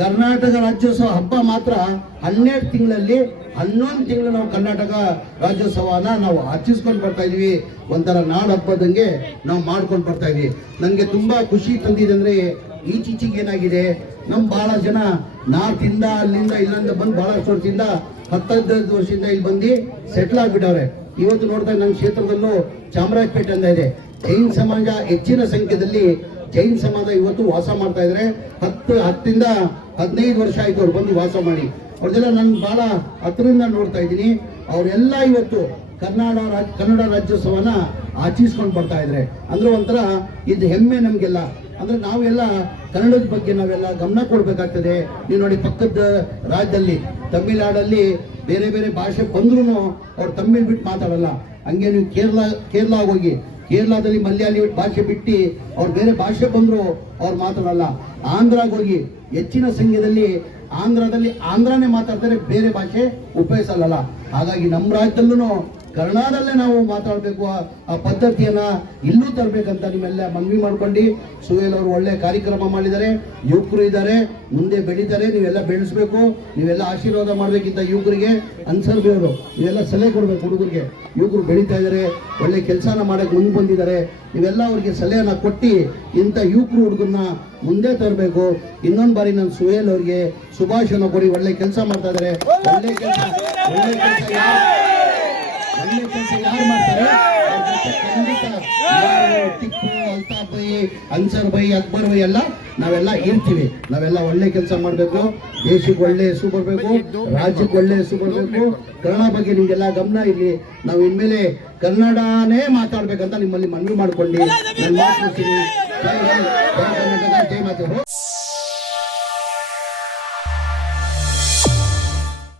ಕರ್ನಾಟಕ ರಾಜ್ಯೋತ್ಸವ ಹಬ್ಬ ಮಾತ್ರ 12 ತಿಂಗಳಲ್ಲಿ 11 ತಿಂಗಳು ನಾವು ಕರ್ನಾಟಕ ರಾಜ್ಯೋತ್ಸವನ ನಾವು ಆಚರಿಸ್ಕೊಂಡು ಬರ್ತಾ ಇದೀವಿ. ಒಂಥರ ನಾಡ ಹಬ್ಬದಂಗೆ ನಾವು ಮಾಡ್ಕೊಂಡು ಬರ್ತಾ ಇದೀವಿ. ನನಗೆ ತುಂಬಾ ಖುಷಿ ತಂದಿದೆ ಅಂದ್ರೆ ಈಚೀಚೆಗೆ ಏನಾಗಿದೆ, ನಮ್ಮ ಬಹಳ ಜನ ನಾರ್ತ್ ಇಂದ ಅಲ್ಲಿಂದ ಇಲ್ಲಿಂದ ಬಂದು ಬಹಳಷ್ಟು ವರ್ಷದಿಂದ 10-15 ವರ್ಷದಿಂದ ಇಲ್ಲಿ ಬಂದು ಸೆಟ್ಲ್ ಆಗ್ಬಿಟ್ಟವ್ರೆ. ಇವತ್ತು ನೋಡ್ತಾ ನನ್ನ ಕ್ಷೇತ್ರದಲ್ಲೂ ಚಾಮರಾಜಪೇಟೆ ಅಂತ ಇದೆ, ಜೈನ್ ಸಮಾಜ ಹೆಚ್ಚಿನ ಸಂಖ್ಯೆಯಲ್ಲಿ ಜೈನ್ ಸಮಾಜ ಇವತ್ತು ವಾಸ ಮಾಡ್ತಾ ಇದ್ರೆ 10-15 ವರ್ಷ ಆಯ್ತು ಅವ್ರು ಬಂದು ವಾಸ ಮಾಡಿ. ಅವ್ರದೆಲ್ಲ ನಾನು ಬಹಳ ಹತ್ರದಿಂದ ನೋಡ್ತಾ ಇದ್ದೀನಿ. ಅವರೆಲ್ಲ ಇವತ್ತು ಕನ್ನಡ ರಾಜ್ಯೋತ್ಸವನ ಆಚರಿಸ್ಕೊಂಡು ಬರ್ತಾ ಇದ್ರೆ ಅಂದ್ರೆ ಒಂಥರ ಇದು ಹೆಮ್ಮೆ ನಮಗೆಲ್ಲ. ಅಂದ್ರೆ ನಾವೆಲ್ಲ ಕನ್ನಡದ ಬಗ್ಗೆ ನಾವೆಲ್ಲ ಗಮನ ಕೊಡ್ಬೇಕಾಗ್ತದೆ. ನೀವು ನೋಡಿ, ಪಕ್ಕದ ರಾಜ್ಯದಲ್ಲಿ ತಮಿಳ್ನಾಡಲ್ಲಿ ಬೇರೆ ಬೇರೆ ಭಾಷೆ ಬಂದ್ರೂ ಅವ್ರು ತಮಿಳ್ ಬಿಟ್ಟು ಮಾತಾಡಲ್ಲ. ಹಂಗೆ ನೀವು ಕೇರಳ ಹೋಗಿ, ಕೇರಳದಲ್ಲಿ ಮಲಯಾಳಿ ಭಾಷೆ ಬಿಟ್ಟು ಅವ್ರು ಬೇರೆ ಭಾಷೆ ಬಂದ್ರು ಅವ್ರು ಮಾತಾಡಲ್ಲ. ಆಂಧ್ರಾಗ ಹೋಗಿ ಹೆಚ್ಚಿನ ಸಂಖ್ಯೆಯಲ್ಲಿ ಆಂಧ್ರನೇ ಮಾತಾಡ್ತಾರೆ, ಬೇರೆ ಭಾಷೆ ಉಪಯೋಗಿಸಲ್ಲ. ಹಾಗಾಗಿ ನಮ್ಮ ರಾಜ್ಯದಲ್ಲೂ ಕನ್ನಡದಲ್ಲೇ ನಾವು ಮಾತಾಡಬೇಕು, ಆ ಪದ್ಧತಿಯನ್ನ ಇಲ್ಲೂ ತರಬೇಕಂತ ನಿಮ್ಮೆಲ್ಲ ಮನವಿ ಮಾಡ್ಕೊಂಡು ಸುಹೇಲ್ ಅವರು ಒಳ್ಳೆ ಕಾರ್ಯಕ್ರಮ ಮಾಡಿದ್ದಾರೆ. ಯುವಕರು ಇದ್ದಾರೆ, ಮುಂದೆ ಬೆಳೀತಾರೆ. ನೀವೆಲ್ಲ ಬೆಳೆಸ್ಬೇಕು, ನೀವೆಲ್ಲ ಆಶೀರ್ವಾದ ಮಾಡ್ಬೇಕಿಂತ ಯುವಕರಿಗೆ. ಅನ್ಸರ್ಬಿ ಅವರು ನೀವೆಲ್ಲ ಸಲಹೆ ಕೊಡ್ಬೇಕು ಹುಡುಗರಿಗೆ. ಯುವಕರು ಬೆಳೀತಾ ಇದ್ದಾರೆ, ಒಳ್ಳೆ ಕೆಲಸನ ಮಾಡಕ್ಕೆ ಮುಂದೆ ಬಂದಿದ್ದಾರೆ. ನೀವೆಲ್ಲ ಅವ್ರಿಗೆ ಸಲಹೆನ ಕೊಟ್ಟು ಇಂಥ ಯುವಕರು ಹುಡುಗರನ್ನ ಮುಂದೆ ತರಬೇಕು. ಇನ್ನೊಂದು ಬಾರಿ ನಾನು ಸುಹೇಲ್ ಅವರಿಗೆ ಶುಭಾಶಯನ ಕೊಡಿ. ಒಳ್ಳೆ ಕೆಲಸ ಮಾಡ್ತಾ ಇದ್ದಾರೆ. ಒಳ್ಳೆ ಕೆಲಸ ಯಾರು ಮಾಡ್ತಾರೆ ಖಂಡಿತ Tipu, Altaf by, answer by, Akbar by ಎಲ್ಲ ನಾವೆಲ್ಲ ಇರ್ತೀವಿ. ನಾವೆಲ್ಲ ಒಳ್ಳೆ ಕೆಲಸ ಮಾಡಬೇಕು, ದೇಶಕ್ಕೆ ಒಳ್ಳೆ ಹೆಸರು ಬರಬೇಕು, ರಾಜ್ಯಕ್ಕೆ ಒಳ್ಳೆ ಹೆಸರು ಬರಬೇಕು. ಕನ್ನಡ ಬಗ್ಗೆ ನಿಮ್ಗೆಲ್ಲ ಗಮನ ಇರಲಿ. ನಾವು ಇನ್ಮೇಲೆ ಕನ್ನಡನೇ ಮಾತಾಡ್ಬೇಕಂತ ನಿಮ್ಮಲ್ಲಿ ಮನವಿ ಮಾಡ್ಕೊಂಡು ನಾನು ಮಾತಾಡ್ತೀನಿ. ಜೈ ಕರ್ನಾಟಕ, ಜೈ ಮಾತೆ.